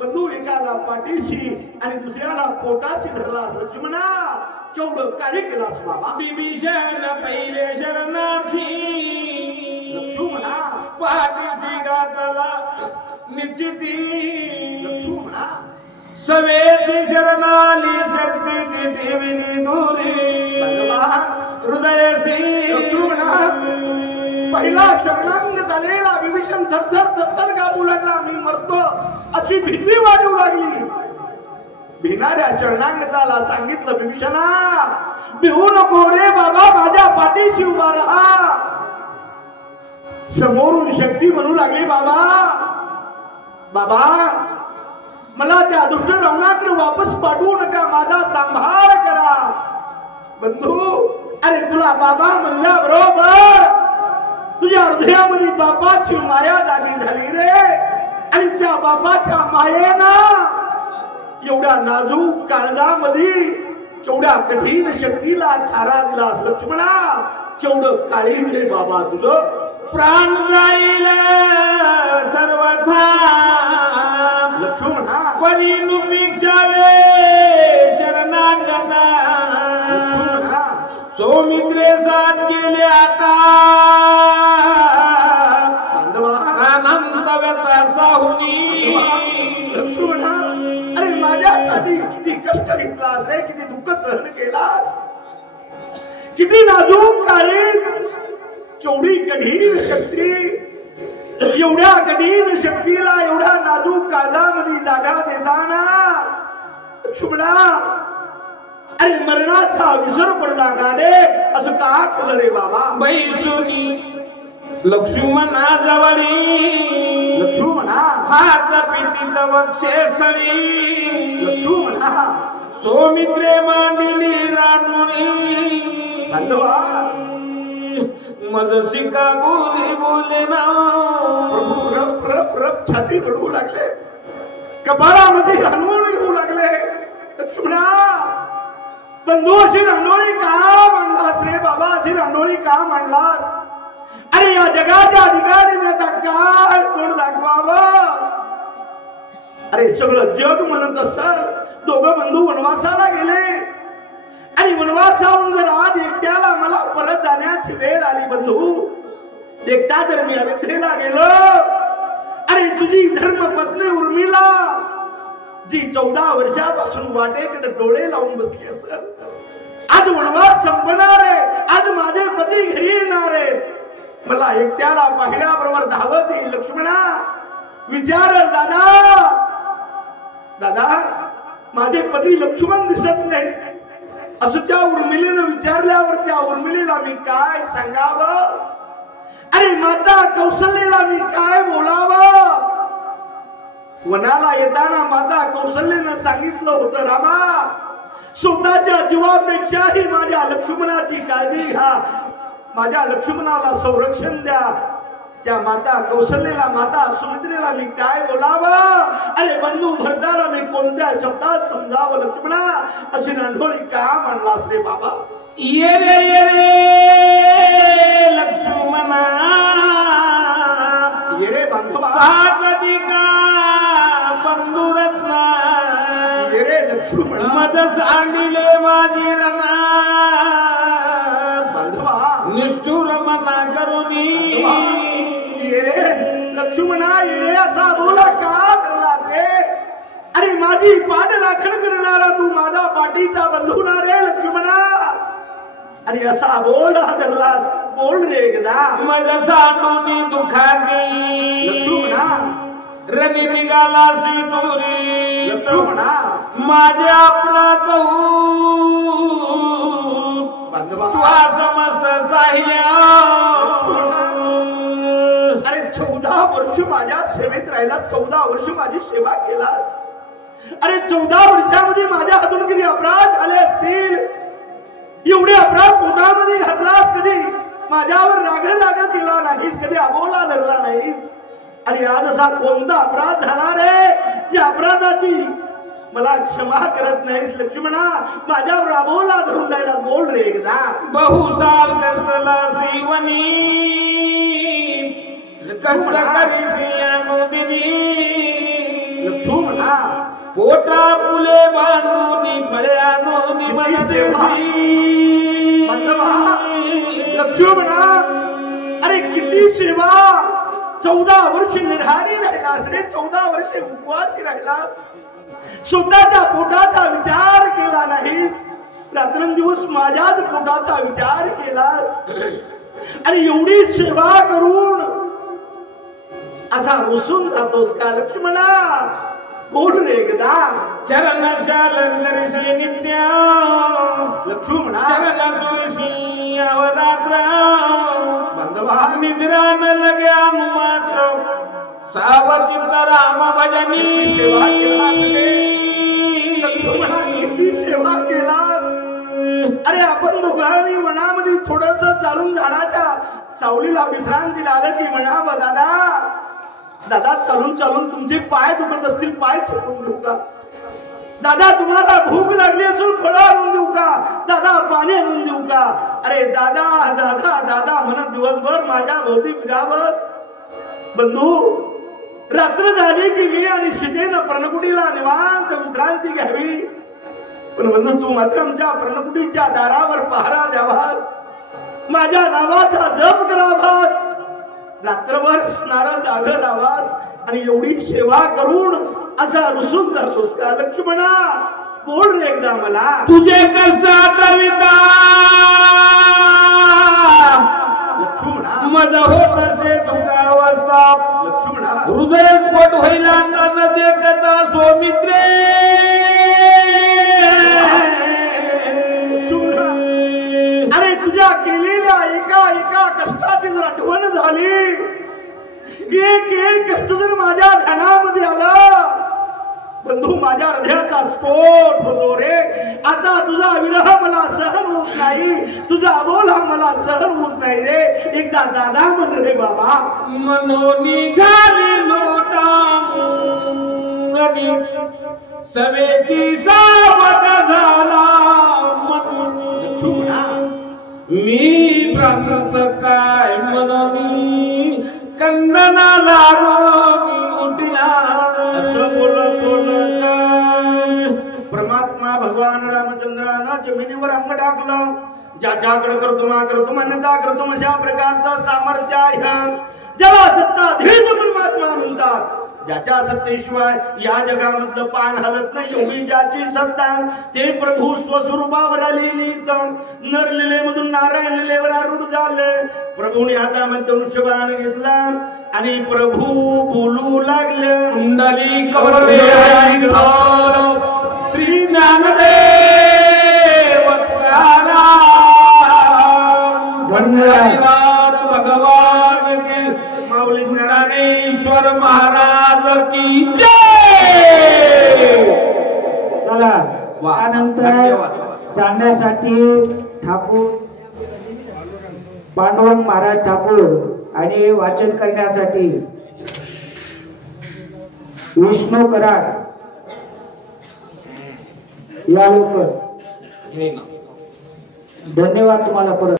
बंधू एकाला पाठीशी आणि दुसऱ्याला पोटाशी धरला लक्ष्मणा केवढं कार्य केलास बाबा विभीषण पहिले शरणार्थी लक्ष्मणा पाठीशी घातला निश्चिती लक्ष्मणा सवेची शरणाली शक्ती ती ठेविली दूरी हृदयसी लक्ष्मणा पहिला शरणागत झालेला विभीषण थरथर थरथर कापू लागला मी मरतो अशी भीती वाटू लागली भिणाऱ्या शरणागताला सांगितलं विभीषणा भिवू नको रे बाबा माझ्या पाठीशी उभा राहा समोरून शक्ती म्हणू लागली बाबा बाबा मला त्या दुष्ट रावणाकडे वापस पाठवू नका माझा सांभाळ करा बंधू अरे तुला बाबा म्हणल्या बरोबर तुझ्या हृदयामध्ये बापाची माया जागी झाली रे आणि त्या बापाच्या मायेनं एवढ्या नाजूक काळजामध्ये केवढ्या कठीण शक्तीला थारा दिला लक्ष्मणा केवढं काळीज रे बाबा तुझं प्राण जाईल सर्वथा लक्ष्मणा परी नुपेक्षावे शरणागता सौमित्रे साथ गेले आता अनंत व्यथा साहुनी लक्ष्मणा अरे माझ्यासाठी किती कष्ट घेतलास रे किती दुःख सहन केलास किती नाजूक काळीज केवढी कठीण शक्ती एवढ्या कठीण शक्तीला एवढ्या नाजूक काळजामध्ये जागा देताना लक्ष्मणा अरे मरणाचा विसर पडला का रे असं का केलं रे बाबा बैसुनी लक्ष्मणा जवळी लक्ष्मणा हात पिटीत वक्षस्थळी लक्ष्मणा सौमित्रे मांडिली रानुणी बांधवा मज शिका बोली बोले ना प्रभू रप रप रप छाती रडू लागले कपाळामध्ये हलवून घेऊ लागले लक्ष्मणा बंधू अशी रांडोळी का मांडलास रे बाबा अशी रांडोळी का मांडलास अरे या जगाच्या अधिकारीने आता काय तोंड दाखवावं अरे सगळं जग म्हणत असत दोघं बंधू वनवासाला गेले आणि वनवासाहून जर आज एकट्याला मला परत जाण्याची वेळ आली बंधू एकटा जर मी अयोध्येला गेलो अरे तुझी धर्मपत्नी उर्मिला जी 14 वर्षापासून वाटेकडे डोळे लावून बसली असेल आज वनवास संपणार आहे आज माझे पती घरी येणार आहेत मला एकट्याला पाहिल्याबरोबर धावत येईल लक्ष्मणा विचार दादा दादा माझे पती लक्ष्मण दिसत नाही असं त्या उर्मिलेनं विचारल्यावर त्या उर्मिलेला मी काय सांगावं अरे माता कौशल्येला मी काय बोलावं वनाला येताना माता कौशल्येनं सांगितलं होतं रामा स्वतःच्या जीवापेक्षाही माझ्या लक्ष्मणाची काळजी घ्या माझ्या लक्ष्मणाला संरक्षण द्या त्या माता कौशल्येला माता सुमित्रेला मी काय बोलावं अरे बंधू भरताला मी कोणत्या शब्दात समजावं लक्ष्मणा अशी रांडोळी का मांडलास रे बाबा ये रे लक्ष्मणा ये रे बांधवा साधिका बंधुरत्ना ये रे लक्ष्मणा मज सांडिले माझी रणा बांधवा निष्ठुर मना करुनी ये रे लक्ष्मणा ये रे असा बोला का करलास रे अरे माझी पाठ राखण करणारा तू माझा पाठीचा बंधू ना रे लक्ष्मणा अरे असा बोल धरलास बोल रे एकदा मज सांडुनी दुखानी लक्ष्मणा रणी निघाला सितुरी लक्ष्मणा माझे अपराध बांधवा तुझा समस्त साहिल्या अरे 14 वर्ष माझ्या सेवेत राहिला 14 वर्ष माझी सेवा केलास अरे 14 वर्षामध्ये माझ्या हातून किती अपराध झाले असतील एवढे अपराध पोटामध्ये घातलास कधी माझ्यावर राग केला नाहीस कधी अबोला धरला नाहीस आणि आज असा कोणता अपराध झाला रे त्या अपराधाची मला क्षमा करत नाहीस लक्ष्मणा माझ्यावर अबोला धरून राहिला बोल रे एकदा बहुसाल करतला सीवनी कष्ट करी सियानुदिनी लक्ष्मणा पोटा फुले बांधून फळे आणून लक्ष्मणा, अरे किती सेवा. 14 वर्ष निराहारी राहिलास रे, 14 वर्ष उपवासी राहिलास, स्वतःच्या पोटाचा विचार केला नाहीस, रात्रंदिवस माझ्याच पोटाचा विचार केलास. आणि एवढी सेवा करून असा रुसून जातोस का लक्ष्मणा? बोल रे एकदा. चरणशालंकरिषी नित्य लक्ष्मणा, चरण तुळशी अवरात्र बांधवा, निद्रा न लग्या मात्र सावचित राम भजनी. सेवा केलास रे लक्ष्मणा, किती सेवा केलास. अरे आपण दोघांनी मनामध्ये थोडस चालून झाडाच्या सावलीला विश्रांती आलं की म्हणावं, दादा दादा चालून चालून तुमचे पाय दुखत असतील, पाय चोपून देऊ का? दादा तुम्हाला भूक लागली असून फळं आणून देऊ का? दादा पाणी आणून देऊ का? अरे दादा दादा दादा म्हणत दिवसभर माझ्या भोवती फिरावंस. बंधू, रात्र झाली की मी आणि सीतेनं पर्णकुटीला निवांत विश्रांती घ्यावी, पण बंधू तू मात्र आमच्या पर्णकुटीच्या दारावर पहारा द्यावास, माझ्या नावाचा जप करावास, रात्रभर नाराज आघर आवाज, आणि एवढी सेवा करून असा रुसून जातोस का लक्ष्मणा? बोल रे एकदा मला. तुझे कष्ट आठविता लक्ष्मणा, मज होत असे दुःखावस्था लक्ष्मणा, हृदय स्फोट होईल न देखता सौमित्रे. अरे तुझ्या केलेल्या एका एका कष्टाची जर आठवण झाली, एक एक कष्ट जर माझ्या ध्यानामध्ये आला, बंधू माझ्या हृदयाचा स्फोट होतो रे. आता तुझा विरह मला सहन होत नाही, तुझा अबोला मला सहन होत नाही रे. एकदा दादा म्हण रे बाबा. मनोनी झाली लोटा सवेची सावध झाला मी भ्रांत काय मनोनी कंदनाला रोगी उठला. असं बोलत परमात्मा भगवान रामचंद्रानं जमिनीवर अंग टाकलं. ज्याच्याकडे कर्तुम अन्यथा कर्तुम अशा प्रकारचं सामर्थ्य आहे, ज्याला सत्ताधीश परमात्मा म्हणतात. ज्याच्या सत्तेशिवाय या जगामधलं पान हलत नाही, एवढी ज्याची सत्ता ते प्रभू स्वस्वरूपावर आलेली. नर लिलेमधून नारायण लिलेवर आरूढ झाले. प्रभूने हातामध्ये धनुष्यबाण घेतला आणि प्रभू बोलू लागले. कुंडली कवळे श्री ज्ञानदेव भगवान के माऊली ज्ञानेश्वर महाराज की जय. चला, त्यानंतर सांगण्यासाठी ठाकूर पांडुरंग महाराज ठाकूर आणि वाचन करण्यासाठी विष्णू कराड या लवकर. धन्यवाद तुम्हाला परत.